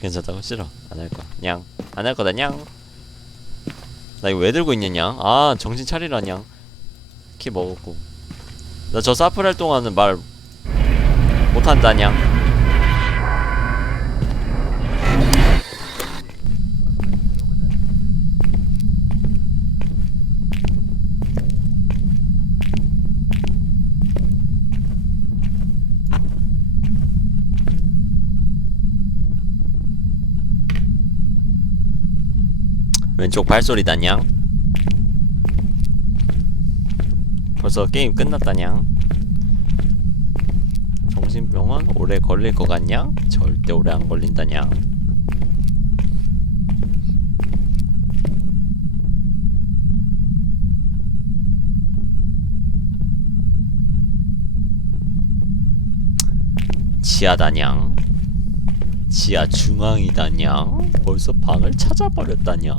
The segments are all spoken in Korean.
괜찮다고? 싫어. 안 할 거야. 냥. 안 할 거다, 냥. 나 이거 왜 들고 있냐, 냥. 아, 정신 차리라, 냥. 키 먹었고. 나 저 사플 할 동안은 말 못한다, 냥. 왼쪽 발소리 다냥 벌써 게임 끝났다냥 정신병원? 오래 걸릴 것 같냐? 절대 오래 안 걸린다냥 지하다냥 지하 중앙이다냐? 벌써 방을 찾아버렸다냐?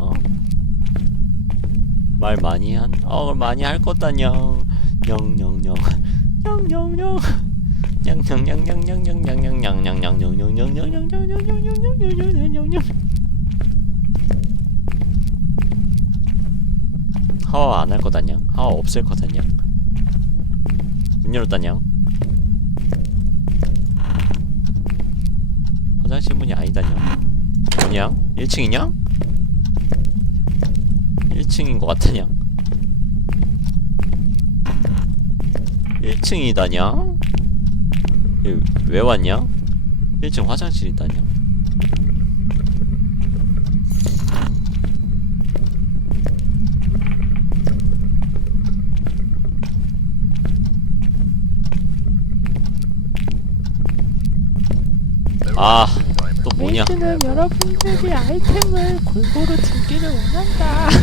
말 많이 한, 어, 많이 할 거다냐? 냥냥냥. 냥냥냥. 하와 안할 거다냥 하와 없을 거다냥 문 열었다냥 화장실 문이 아니다냥 뭐냐? 1층이냐? 1층인 것 같다냥 1층이다냥 왜 왔냐? 1층 화장실이다냥 아, 또 뭐냐? 메이드는 여러분들이 아이템을 골고루 주기를 원한다.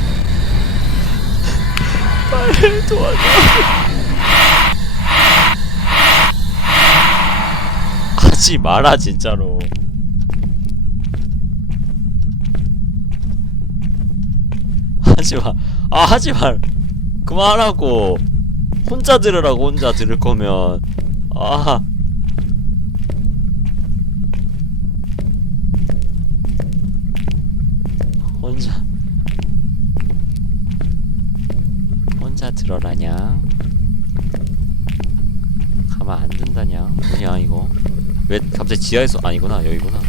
빨리 도와줘. 하지 마라 진짜로. 하지 마. 아 하지 말. 그만하라고. 혼자 들으라고 혼자 들을 거면. 아. 혼자. 혼자 들어라냥 가만 안 둔다냥 뭐냐 이거? 왜 갑자기 지하에서 아니구나 여기구나.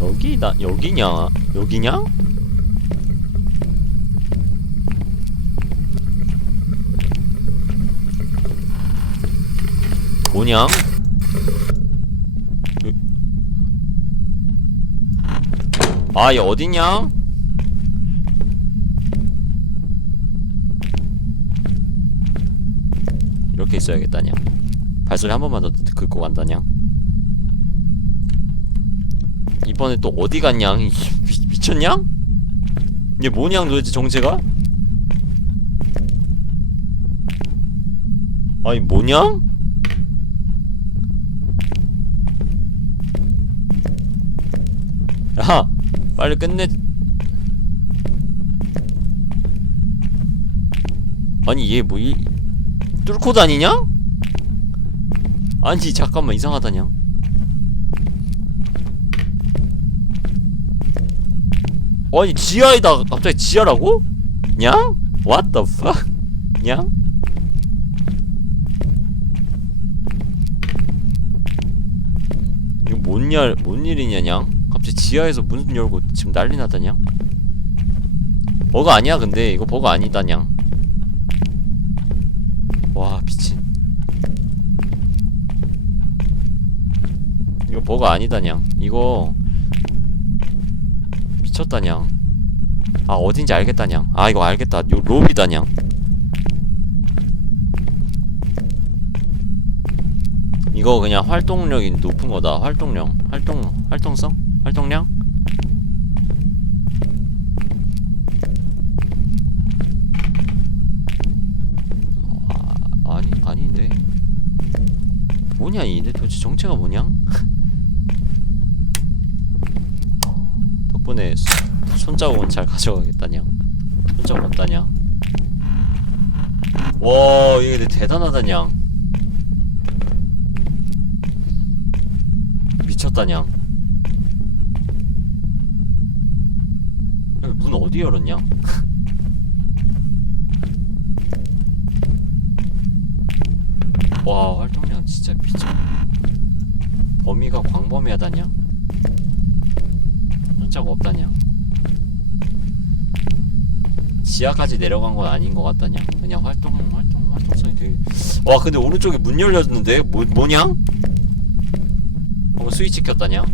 여기다 여기냐? 여기냐? 뭐냐 아얘 어디냐? 이렇게 있어야겠다냐? 발소리 한 번만 더 긁고 간다냐? 이번에 또 어디 갔냐? 이 미, 미쳤냐? 이게 뭐냐 도대체 정체가? 아니 뭐냐? 야 빨리 끝내 아니 얘 뭐 이, 뚫고 다니냐? 아니 잠깐만 이상하다냐 아니 지하에다 갑자기 지하라고? 냥? What the fuck? 냥? 이거 뭔 일, 뭔 일이냐 냥? 갑자기 지하에서 문 열고 지금 난리 나다냐? 버거 아니야 근데. 이거 버거 아니다 냥. 와 미친. 이거 버거 아니다냥. 이거 미쳤다냥. 아 어딘지 알겠다냥. 아 이거 알겠다. 요 로비다냥. 이거 그냥 활동력이 높은 거다. 활동력. 활동 활동성 활동량? 아, 아니 아닌데? 뭐냐 이데 도대체 정체가 뭐냐? 덕분에 수- 손자국은 잘 가져가겠다냐 손자국 없다냐 와 이게 근데 대단하다냐 미쳤다냐 문 어디 열었냐? 와 활동량 진짜 미쳐 범위가 광범위하다냐? 혼자가 없다냐? 지하까지 내려간 건 아닌 것 같다냐? 그냥 활동 활동 활동성이 되게 와 근데 오른쪽에 문 열렸는데 뭐 뭐냐? 어 스위치 켰다냐?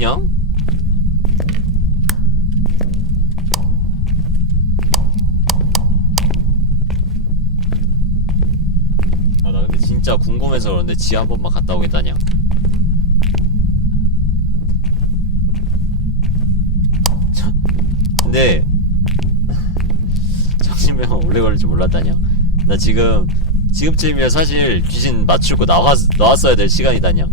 어디냐? 아나 근데 진짜 궁금해서 그런데 지하 한 번만 갔다 오겠다냐? 저- 근데 정신병 오래 걸릴 줄 몰랐다냐? 나 지금 지금쯤이면 사실 귀신 맞추고 나왔 나왔어야 될 시간이다냐?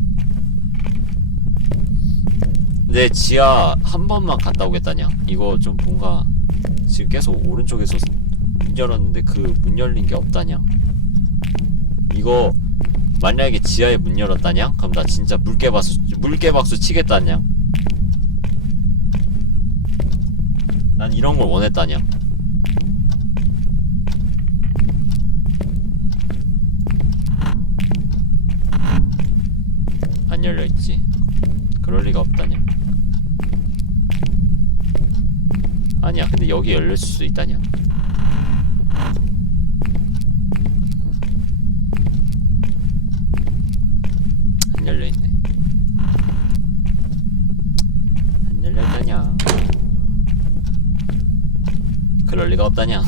근데 지하 한 번만 갔다 오겠다냐? 이거 좀 뭔가 지금 계속 오른쪽에서 문 열었는데 그 문 열린 게 없다냐? 이거 만약에 지하에 문 열었다냐? 그럼 나 진짜 물개박수 물개박수 치겠다냐? 난 이런 걸 원했다냐? 안 열려 있지? 그럴 리가 없다냐? 아니야, 근데 여기 열릴 수도 있다냐? 안 열려 있네. 안 열려 있다냐? 그럴 리가 없다냐?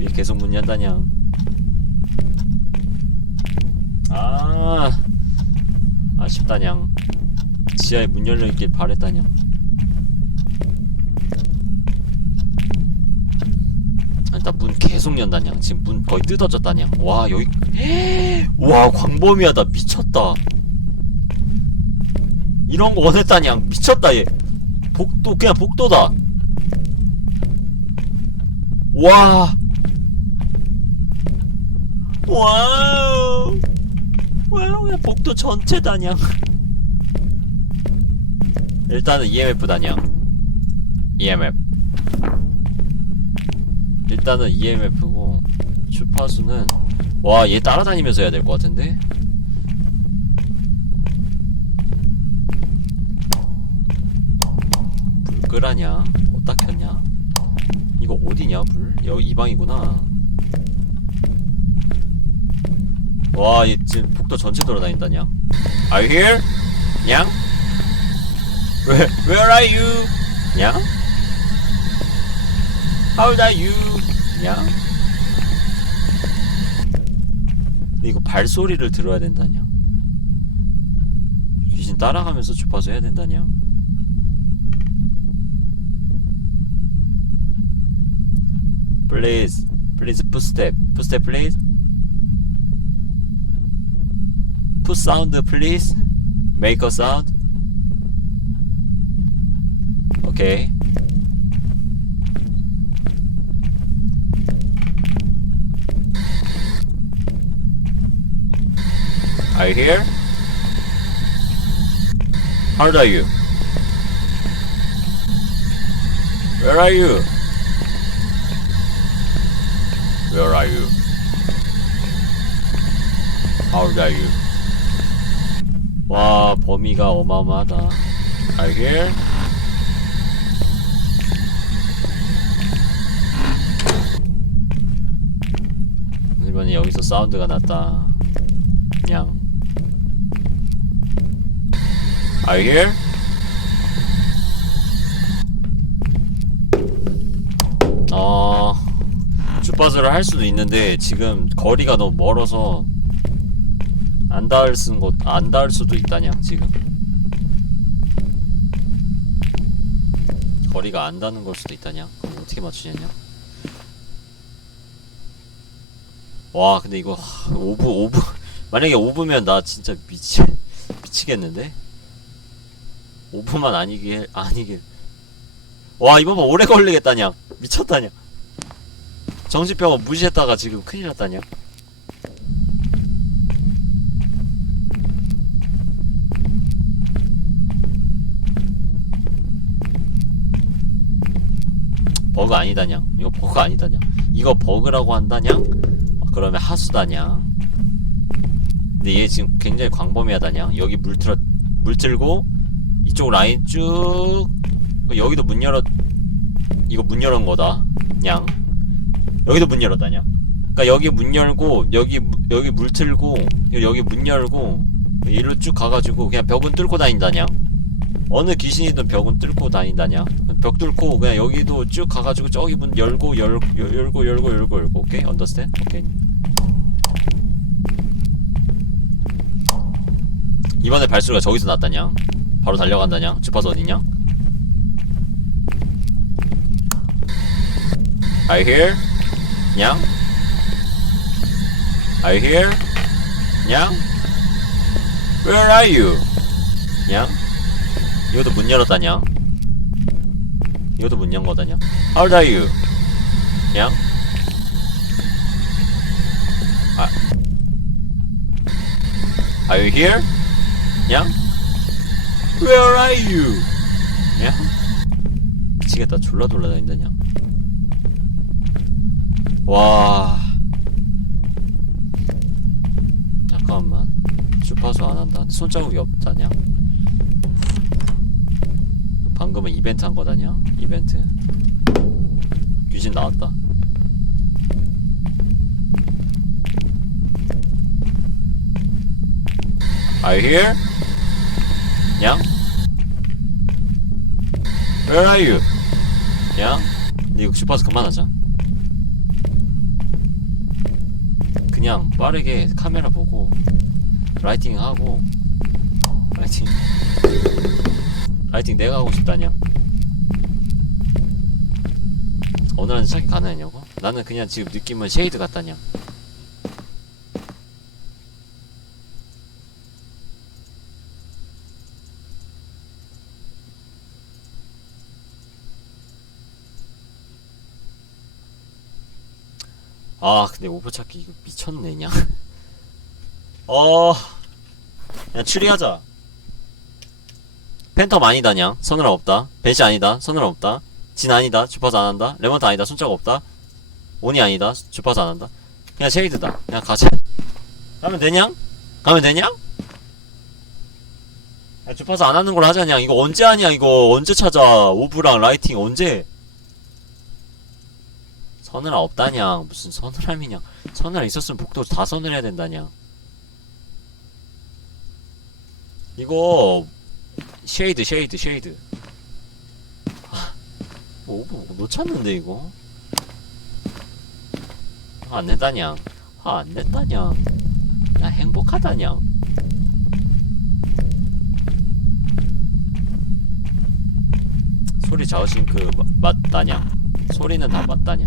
왜 계속 문 연다냐? 아, 아쉽다냥. 지하에 문 열려 있길 바랬다냥. 일단 문 계속 연다냥. 지금 문 거의 뜯어졌다냥. 와 여기, 와 광범위하다 미쳤다. 이런 거 원했다냥 미쳤다 얘. 복도 그냥 복도다. 와. 와우. 와우, 야, 복도 전체 다냥. 일단은 EMF다냥. EMF. 일단은 EMF고, 주파수는, 와, 얘 따라다니면서 해야 될 것 같은데? 불 끄라냐? 어디다 켰냐? 이거 어디냐, 불? 여기 이 방이구나. 와, 얘 지금 복도 전체 돌아다닌다냐? Are you here? 냥? Where, where are you? 냥? How are you? 냥? 근데 이거 발소리를 들어야 된다냐? 귀신 따라가면서 주파수 해야 된다냐? Please, footstep, footstep, please. Put sound, please. Make a sound. Okay. Are you here? How old are you? Where are you? Where are you? How old are you? 와 범위가 어마어마하다. Are you here? 이번에 여기서 사운드가 났다. 냥. Are you here? 어 주파수를 할 수도 있는데 지금 거리가 너무 멀어서 안 닿을 쓴 곳, 안 닿을 수도 있다냥 지금. 거리가 안 닿는 걸 수도 있다냥. 어떻게 맞추냐냐? 와, 근데 이거 하, 오브 오브 만약에 오브면 나 진짜 미치 미치겠는데? 5분만 아니게 아니게. 와 이번 뭐 오래 걸리겠다냐. 미쳤다냐. 정신병원 무시했다가 지금 큰일 났다냐. 버그 아니다냐. 이거 버그 아니다냐. 이거 버그라고 한다냐? 아, 그러면 하수다냐. 근데 얘 지금 굉장히 광범위하다냐. 여기 물 틀어 물 틀고 이쪽 라인 쭉 여기도 문 열어 이거 문 열은 거다 냥. 여기도 문 열었다 냥. 그러니까 여기 문 열고 여기 무- 여기 물 틀고 여기 문 열고 이리로 쭉 가가지고 그냥 벽은 뚫고 다닌다냥. 어느 귀신이든 벽은 뚫고 다닌다냐 벽 뚫고 그냥 여기도 쭉 가가지고 저기 문 열고 열, 열- 열고 열고 열고 열고. 오케이? 언더스탠 오케이. 이번에 발수가 저기서 났다냐 바로 달려간다냐 주파수 어디냐 I hear 냥 I hear 냥 Where are you 냥 이것도 문 열었다냐? 이것도 문 연 거다냐? How old are you? 냥? 아. Are you here? 냥? Where are you? 냥? 미치겠다. 졸라 돌아다닌다냐? 와. 잠깐만. 주파수 안 한다. 손자국이 없다냐? 방금은 이벤트 한 거다냐? 이벤트. 귀신 나왔다. Are you here? 냥? Where are you? 냥? 근데 이거 주파수 그만하자. 그냥 빠르게 카메라 보고 라이팅 하고 라이팅 라이팅 내가 하고 싶다냐? 오늘은 시작이 가능하냐고? 나는 그냥 지금 느낌은 쉐이드 같다냐? 아 근데 오버 찾기 이거 미쳤네냐? 어 그냥 추리하자. 팬텀 아니다냐 서늘함 없다. 벤시 아니다. 서늘함 없다. 진 아니다. 주파수 안 한다. 레몬트 아니다. 손자국 없다. 온이 아니다. 주파수 안 한다. 그냥 쉐이드다. 그냥 가자. 가면 되냐? 가면 되냐? 야, 주파수 안 하는 걸 하자냐 이거 언제 하냐 이거. 언제 찾아? 오브랑 라이팅 언제 서늘함 없다냐 무슨 서늘함이냐. 서늘함 있었으면 복도 다 서늘해야 된다냐. 이거 쉐이드 쉐이드 쉐이드. 아, 뭐 오브 못 찾는데 이거? 화안 낸다냐. 화안 낸다냐. 나 행복하다냐. 소리 자우신 그 마- 맞다냐. 소리는 다 맞다냐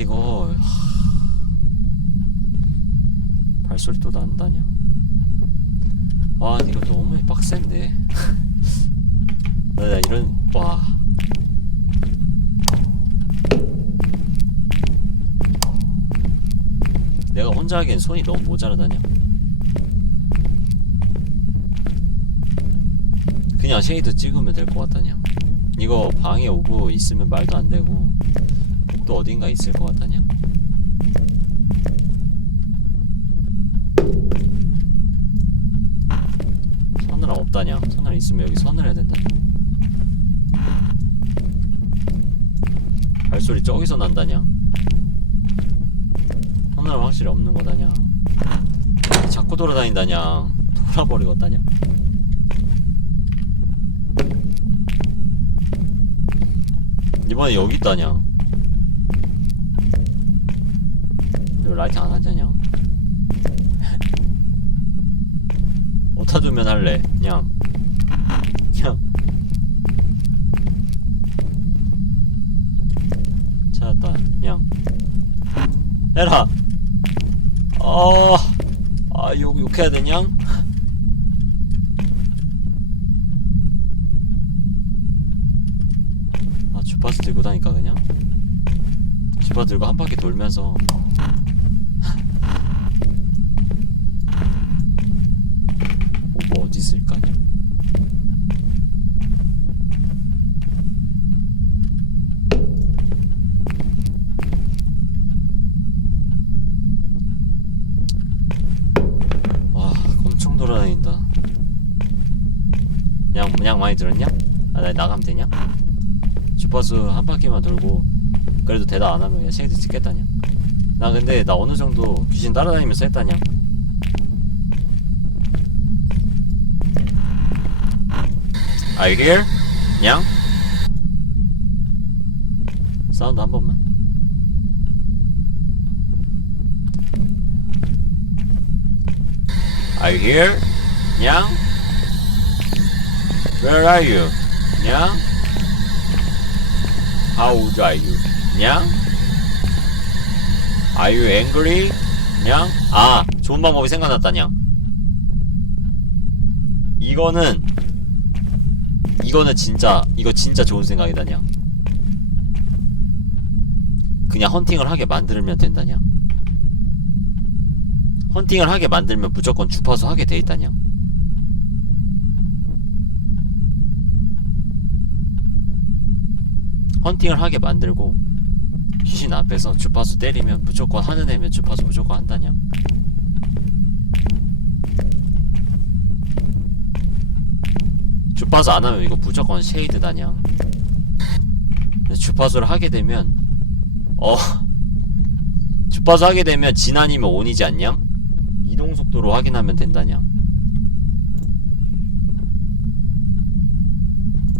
이거 하... 발소리 또 난다냐. 아 이거 너무 빡센데. 나, 나 이런 와. 내가 혼자 하기엔 손이 너무 모자라다냐. 그냥 쉐이드 찍으면 될 것 같다냐. 이거 방에 오고 있으면 말도 안 되고 또 어딘가 있을 것 같다냐? 서늘함 없다냐? 서늘함 있으면 여기 서늘 해야 된다. 발소리 저기서 난다냐? 서늘함 확실히 없는 거다냐? 자꾸 돌아다닌다냐? 돌아버리겠다냐? 이번에 여기 있다냐 라이트 안 하자냐? 오타 주면 할래. 그냥. 그냥. 찾았다. 그냥. 해라. 어... 아 욕, 욕해야 되냐? 아 주파수 들고 다니까 그냥? 주파수 들고 한 바퀴 돌면서 오버 어디 있을까? 냥, 냥 많이 들었냐? 아, 나 나가면 되냐? 주파수 한 바퀴만 돌고 그래도 대답 안 하면 그냥 쉐이드 찍겠다냐? 나 근데 나 어느 정도 귀신 따라다니면서 했다냐? Are? 냥? 사운드 한 번만. Are here? 냥? Where are you? 냥? How old are you? 냥? Are you angry? 냥? 아, 좋은 방법이 생각났다, 냥. 이거는 이거는 진짜 이거 진짜 좋은 생각이다, 냥. 그냥 헌팅을 하게 만들면 된다냐. 헌팅을 하게 만들면 무조건 주파수 하게 돼 있다냐. 헌팅을 하게 만들고 귀신 앞에서 주파수 때리면 무조건 하는 애면 주파수 무조건 한다냐. 주파수 안 하면 이거 무조건 쉐이드 다냐. 근데 주파수를 하게 되면 어 주파수 하게 되면 진 아니면 온이지 않냐? 이동 속도로 확인하면 된다냐?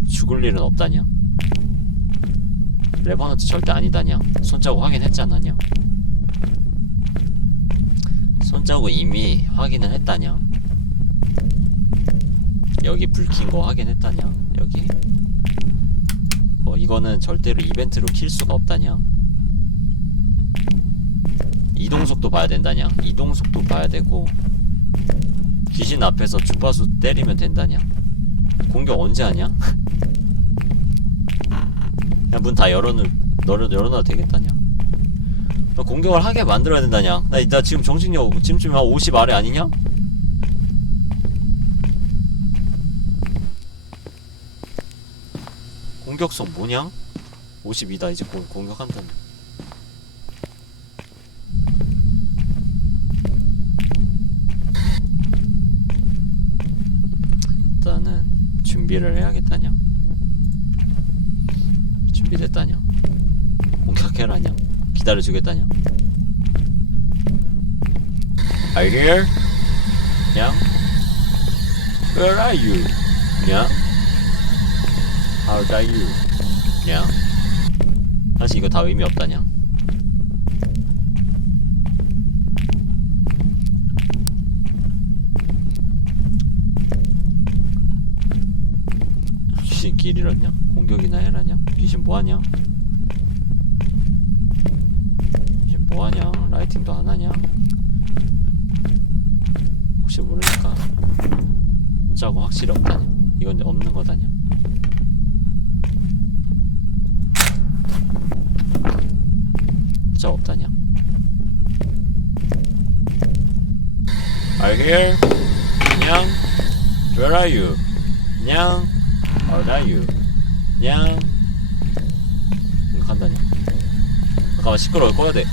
죽을 일은 없다냐? 레버넌트 절대 아니다냐? 손자국 확인했잖아냐? 손자국 이미 확인을 했다냐? 여기 불 킨 거 확인했다냐? 여기 어 이거는 절대로 이벤트로 킬 수가 없다냐? 이동 속도 봐야 된다냐? 이동 속도 봐야 되고 귀신 앞에서 주파수 때리면 된다냐? 공격 언제 하냐? 그냥 문 다 열어놓 열어 열어놔도 되겠다냐? 너 공격을 하게 만들어야 된다냐? 나, 나 지금 정신력 지금쯤 한50 아래 아니냐? 공격성 뭐냐? 52다 이제 공, 공격한다며 일단은 준비를 해야겠다냐 준비됐다냐 공격해라냐 기다려주겠다냐 Are you here? 냥? Where are you? 냥? How are you? 냥? 사실 이거 다 의미 없다냐 귀신 길 잃었냐? 공격이나 해라냐? 귀신 뭐하냐? 귀신 뭐하냐? 라이팅도 안 하냐? 혹시 모르니까 혼자고 확실히 없다냐? 이건 없는 거다냐? 진짜 없다냐? You here? 냥? Where are you? 냥? You? 냥? 공격한다냐? 잠깐만 시끄러워 꺼야 돼.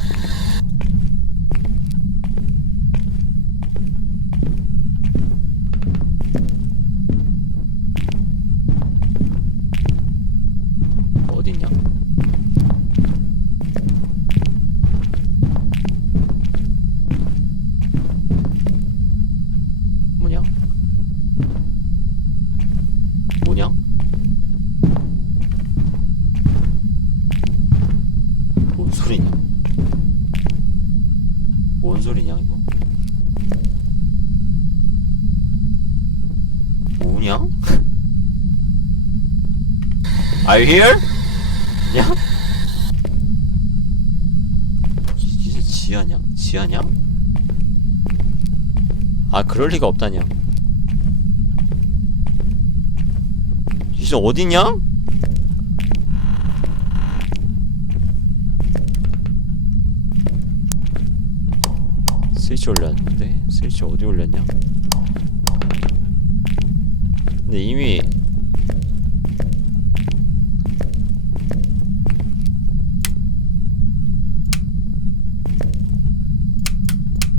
어딨냐? 뭐냐? 뭐냐? 뭔 소리냐? 뭔 소리냐 이거? 뭐냐? Are you here? 냐? 이- 이제 지하냐? 지하냐? 아 그럴 리가 없다냐? 이제 어디냐? 스위치 올렸는데 스위치 어디 올렸냐? 근데 이미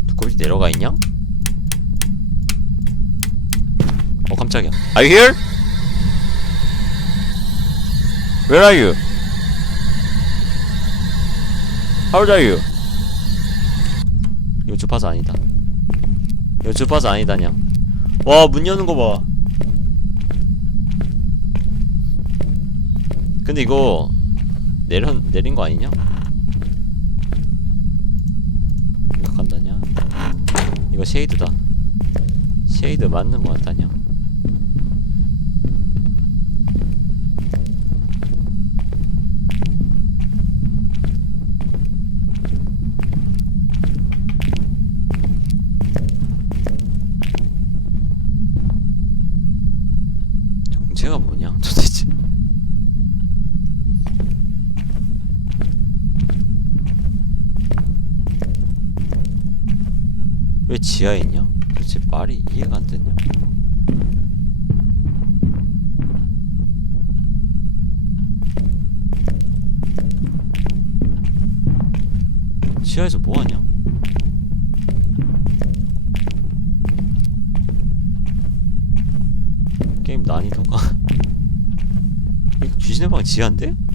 두꺼비 내려가 있냐? 어 깜짝이야 Are you here? Where are you? How old are you? 이거 주파수 아니다. 이거 주파수 아니다, 냥. 와, 문 여는 거 봐. 근데 이거 내려 내린 거 아니냐? 이거 쉐이드다. 쉐이드 맞는 거 같다냐? 정체가 뭐냐 도대체? 왜 지하에 있냐? 도대체 말이 이해가 안 되냐? 지하에서 뭐 하냐? 게임 난이도가 이거 귀신의 방 지하인데?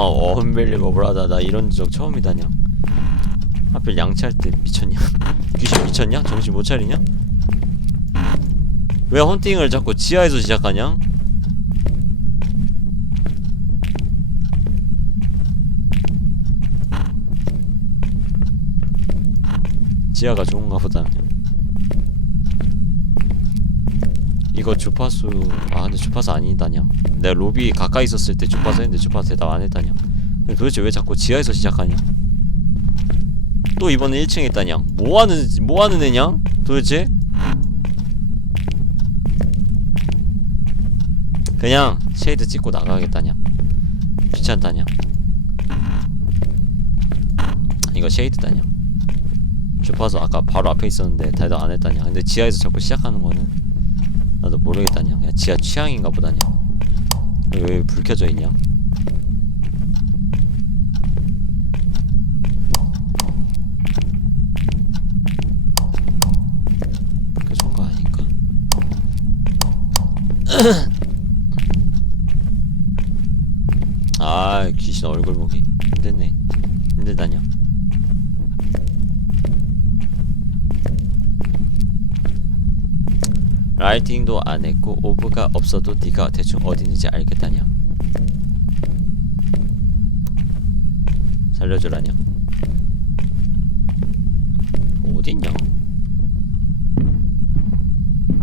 어, 언벨리버블하다. 나 이런 적 처음이다냐. 하필 양치할 때 미쳤냐? 귀신 미쳤냐? 정신 못 차리냐? 왜 헌팅을 자꾸 지하에서 시작하냐? 지하가 좋은가 보다. 이거 주파수 아 근데 주파수 아니다냐 내가 로비 가까이 있었을 때 주파수 했는데 주파수 대답 안 했다냐? 도대체 왜 자꾸 지하에서 시작하냐? 또 이번에 1층에 있다냐? 뭐하는 뭐하는 애냐? 도대체? 그냥 쉐이드 찍고 나가겠다냐? 귀찮다냐? 이거 쉐이드다냐? 주파수 아까 바로 앞에 있었는데 대답 안 했다냐? 근데 지하에서 자꾸 시작하는 거는 나도 모르겠다냐? 그냥 지하 취향인가 보다냐 왜 불 켜져 있냐? 불 켜준 거 아닌가? 아 귀신 얼굴 보기. 힘드네. 힘들다냐 라이팅도 안 했고 오브가 없어도 네가 대충 어디 있는지 알겠다냐? 살려주라냐? 어딨냐?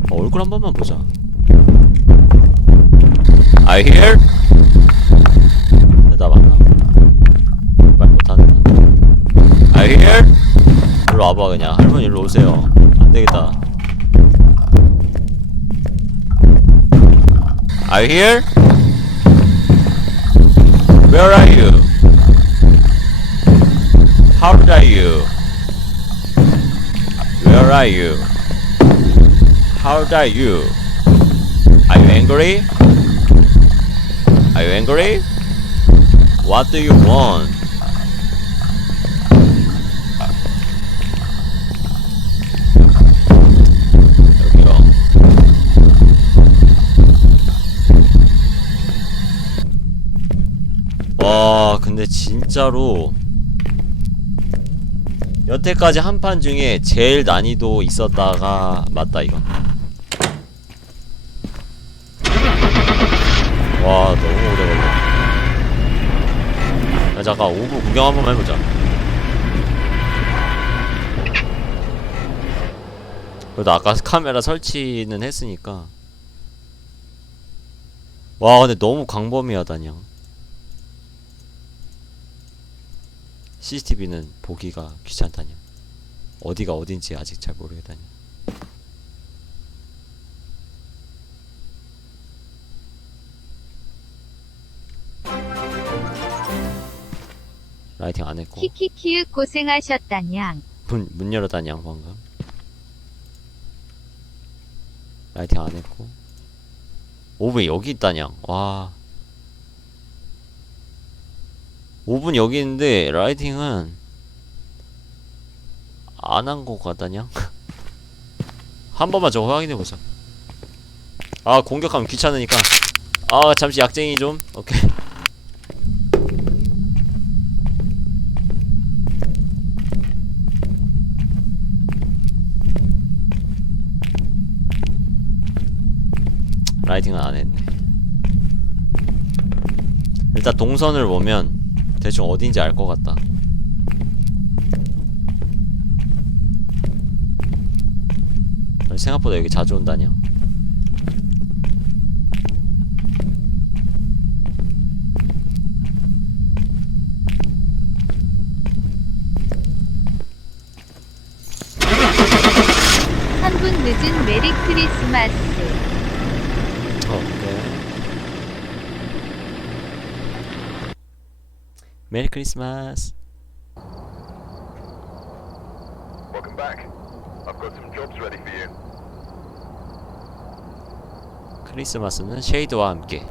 어, 얼굴 한 번만 보자. I hear. 대답 안나 말 못하는 I hear. 일로 와봐 그냥. 할머니 일로 오세요. 안되겠다 Are you here? Where are you? How old are you? Where are you? How old are you? Are you angry? Are you angry? What do you want? 근데 진짜로 여태까지 한 판 중에 제일 난이도 있었다가 맞다 이건. 와 너무 오래 걸려. 야 잠깐 오브 구경 한번 해보자. 그래도 아까 카메라 설치는 했으니까. 와 근데 너무 광범위하다냐 CCTV는 보기가 귀찮다냐? 어디가 어딘지 아직 잘 모르겠다냐? 라이팅 안 했고. 키키키윽 고생하셨다냥. 문, 문 열었다냐 방금? 라이팅 안 했고. 오브 여기 있다냐 와 5분 여기 있는데 라이팅은 안한거 같다냐? 한 번만 저거 확인해 보자. 아 공격하면 귀찮으니까. 아 잠시 약쟁이 좀. 오케이. 라이팅은 안 했네. 일단 동선을 보면 대충 어딘지 알 것 같다. 생각보다 여기 자주 온다냐? 한분 늦은 메리 크리스마스. 오케이. 메리 크리스마스. Welcome back. I've got some jobs ready for you. 크리스마스는 쉐이드와 함께.